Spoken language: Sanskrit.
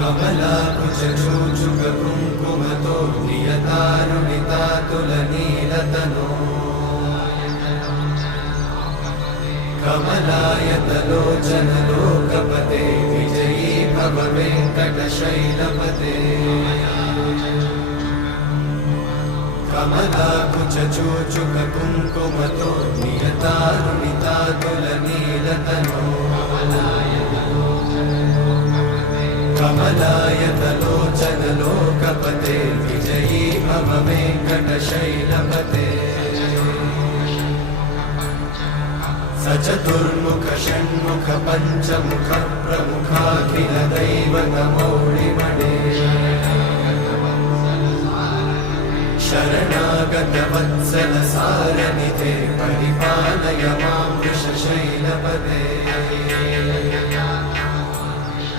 कमलाकुचूचुककुङ्कुमतो नियतारुणितातुलनीलतनो कमलायतलोचनलोकपते विजयी भव वेङ्कटशैलपते कमलाकुचूचुककुङ्कुमतो नियतारुणितातुलनीलतनो कमलायतलोचनलोकपते विजयी भव वेङ्कटशैलपते सचतुर्मुख षण्मुख पञ्चमुख प्रमुखाखिलदैवतमौलिमणे शरणागतवत्सल सार